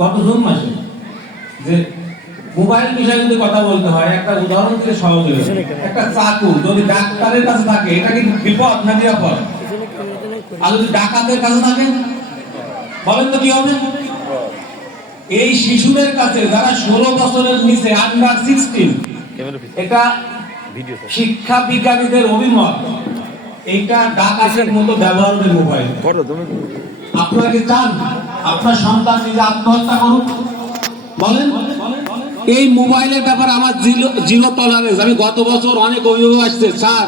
গত জুন মাসে যে মোবাইল বিষয়ে যদি কথা বলতে হয়, একটা উদাহরণ দিলে সহজ হবে। একটা চাকু যদি ডাক্তারের কাছে থাকে, এটা কি বিপদ না নিরাপদ? আর যদি ডাকাতের কাছে থাকে, বলেন তো কি হবে? এই শিশুদের কাছে যারা 16 বছরের নিচে, আন্ডার 16, এটা শিক্ষা বিজ্ঞানীদের অভিমত, এইটা ডাকাতের মতো ব্যবহার হবে মোবাইল। আপনারা কি চান আপনার সন্তান নিজে আত্মহত্যা করুক? বলেন। এই মোবাইলের ব্যাপারে আমার জিরো টলারেন্স। আমি গত বছর অনেক অভিভাবক আসছে, স্যার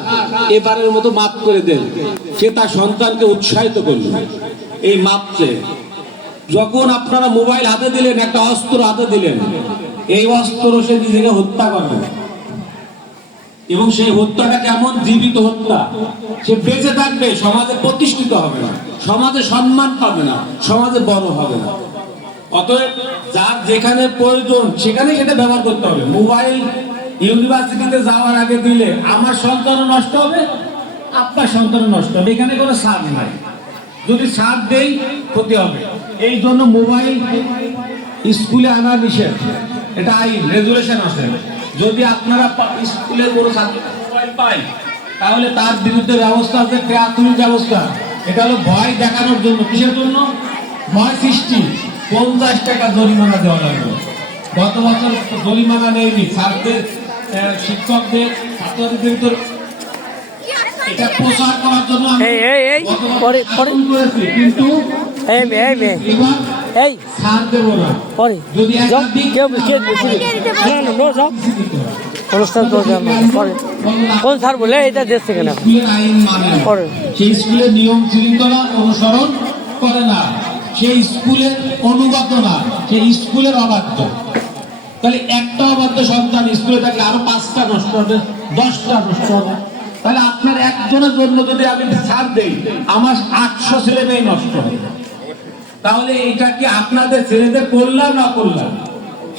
এবারের মতো মাফ করে দেন। সে তার সন্তানকে উৎসাহিত করল এই মাপ চেয়ে। যখন আপনারা মোবাইল হাতে দিলেন, একটা অস্ত্র হাতে দিলেন, এই অস্ত্র সে নিজেকে হত্যা করবে, এবং সেই হত্যাটা কেমন? জীবিত হত্যা। সে বেঁচে থাকবে, সমাজে প্রতিষ্ঠিত হবে না, সমাজে সম্মান পাবে না, সমাজে বড় হবে না। অতএব যার যেখানে প্রয়োজন সেখানে সেটা ব্যবহার করতে হবে। মোবাইল ইউনিভার্সিটিতে যাওয়ার আগে দিলে আমার সন্তানও নষ্ট হবে, আপনার সন্তানও নষ্ট হবে, এখানে কোনো সাথ নাই। যদি সাথ দেই ক্ষতি হবে। এই জন্য মোবাইল স্কুলে আনা নিষেধ, এটা আইন, রেজুলেশন আছে। যদি আপনারা স্কুলের কোনো ছাত্র মোবাইল পায়, তাহলে তার বিরুদ্ধে ব্যবস্থা আছে, প্রাথমিক ব্যবস্থা। এটা হলো ভয় দেখানোর জন্য। কিসের জন্য? ভয় সৃষ্টি। 50 টাকা জরিমানা দেওয়া লাগবে। গত বছর জরিমানা নেয়নি, ছাত্রদের, শিক্ষকদের, ছাত্রদের ভিতর এটা প্রচার করার জন্য কিন্তু ছাড় দেব না। যদি অনুষ্ঠান কোন স্যার বলে এটা দেখছে কেন? সেই স্কুলের নিয়ম শৃঙ্খলা অনুসরণ করে না, সেই স্কুলের অনুগত না, সেই স্কুলের অবাধ্য। তাহলে একটা অবাধ্য সন্তান স্কুলে থাকলে আরো 5টা নষ্ট হবে, 10টা নষ্ট হবে। তাহলে আপনার একজনের জন্য যদি আমি ছাড় দেই, আমার 800 ছেলে মেয়ে নষ্ট হবে। তাহলে এটা কি আপনাদের ছেলেদের করলাম না করলাম?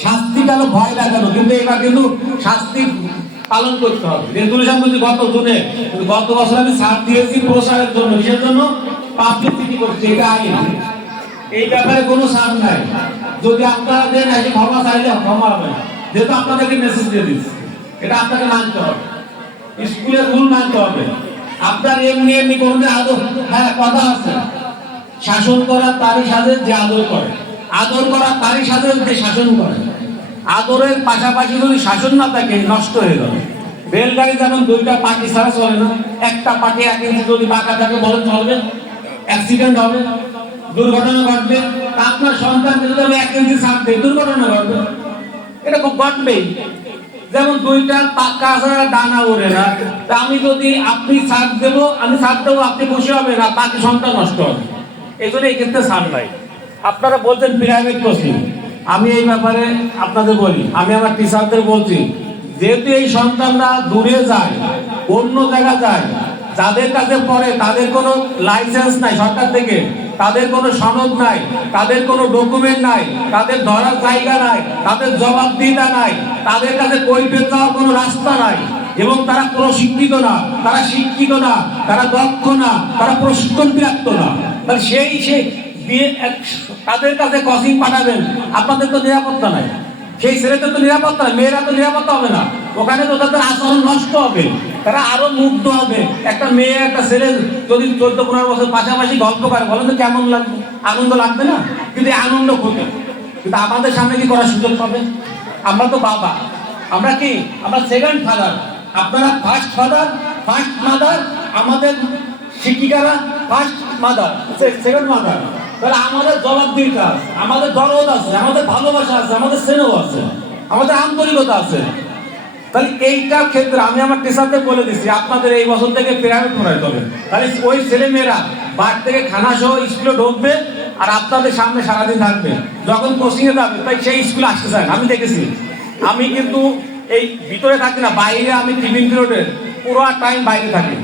শাস্তি গেল ভয় লাগানো, কিন্তু এবার কিন্তু শাস্তি পালন করতে হবে। রেজুলেশন বলছি গত জুনে, গত বছর আমি ছাড় দিয়েছি প্রচারের জন্য, কিসের জন্য? পাবলিসিটি করছি, এটা আইন। এই ব্যাপারে কোনো ছাড় নাই। যদি আপনারা দেন, এসে ক্ষমা চাইলে ক্ষমা হবে না, যেহেতু আপনাদেরকে মেসেজ দিয়ে দিচ্ছি। এটা আপনাকে মানতে হবে, স্কুলের রুল মানতে হবে। আপনার এমনি এমনি কোনদিন আদর, হ্যাঁ কথা আছে, শাসন করা তারই সাজে যে আদর করে, আদর করা তারই সাজে যে শাসন করে। আদরের পাশাপাশি যদি শাসন না থাকে, নষ্ট হয়ে যাবে। রেলগাড়ি যেমন 2টা পাটি ছাড়া চলে না, একটা পাটি 1 ইঞ্চি যদি বাঁকা থাকে, বলেন চলবে? অ্যাক্সিডেন্ট হবে, দুর্ঘটনা ঘটবে। আপনার সন্তানকে যদি আমি 1 ইঞ্চি ছাড় দিই, দুর্ঘটনা ঘটবে, এটা খুব ঘটবেই। যেমন 2টা পাকা ছাড়া ডানা ওড়ে না। আমি যদি আপনি ছাড় দেবো, আমি ছাড় দেবো, আপনি খুশি হবে না, বাকি সন্তান নষ্ট হবে। এই জন্য এই ক্ষেত্রে ছাড় নাই। আপনারা বলছেন প্রাইভেট কোচিং, আমি এই ব্যাপারে আপনাদের বলি, আমি আমার টিচারদের বলছি, যেহেতু এই সন্তানরা দূরে যায়, অন্য জায়গা যায়, যাদের কাছে পড়ে তাদের কোনো লাইসেন্স নাই সরকার থেকে, তাদের কোনো সনদ নাই, তাদের কোনো ডকুমেন্ট নাই, তাদের ধরার জায়গা নাই, তাদের জবাবদিহিতা নাই, তাদের কাছে কৈফিয়ত দেওয়ার কোনো রাস্তা নাই, এবং তারা প্রশিক্ষিত না, তারা শিক্ষিত না, তারা দক্ষ না, তারা প্রশিক্ষণ প্রাপ্ত না। তাহলে সেই দিয়ে তাদের কাছে কোচিং পাঠাবেন, আপনাদের তো নিরাপত্তা নাই। সেই ছেলেদের তো নিরাপত্তা নাই, মেয়েরা তো নিরাপত্তা হবে না। ওখানে তো তাদের আচরণ নষ্ট হবে, তারা আরো মুগ্ধ হবে। একটা মেয়ে একটা ছেলে যদি 14-15 বছর পাশাপাশি গল্প করে, বলেন তো কেমন লাগবে? আনন্দ লাগবে না? কিন্তু আনন্দ ক্ষতি, কিন্তু আমাদের সামনে কি করার সুযোগ পাবে? আমরা তো বাবা, আমরা কি? আমরা সেকেন্ড ফাদার, আপনারা ফার্স্ট ফাদার, ফার্স্ট মাদার, আমাদের শিক্ষিকারা ফার্স্ট মাদার, সেকেন্ড মাদার। তাহলে আমাদের জবাবদিহিতা আছে, আমাদের দরদ আছে, আমাদের ভালোবাসা আছে, আমাদের স্নেহ আছে, আমাদের আন্তরিকতা আছে। তাহলে এইটার ক্ষেত্রে আমি আমার টিচারদের বলে দিচ্ছি, আপনাদের এই বছর থেকে প্রাইভেট পড়াইতে হবে। তাহলে ওই ছেলে মেয়েরা বাড়ি থেকে খানা সহ স্কুলে ঢুকবে, আর আপনাদের সামনে সারাদিন থাকবে। যখন কোচিং এ যাবে, তাই সেই স্কুলে আসতে চায় না। আমি দেখেছি, আমি কিন্তু এই ভিতরে থাকি না, বাইরে, আমি টিফিন পিরিয়ডে পুরো টাইম বাইরে থাকি।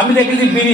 আমি দেখেছি বিড়ি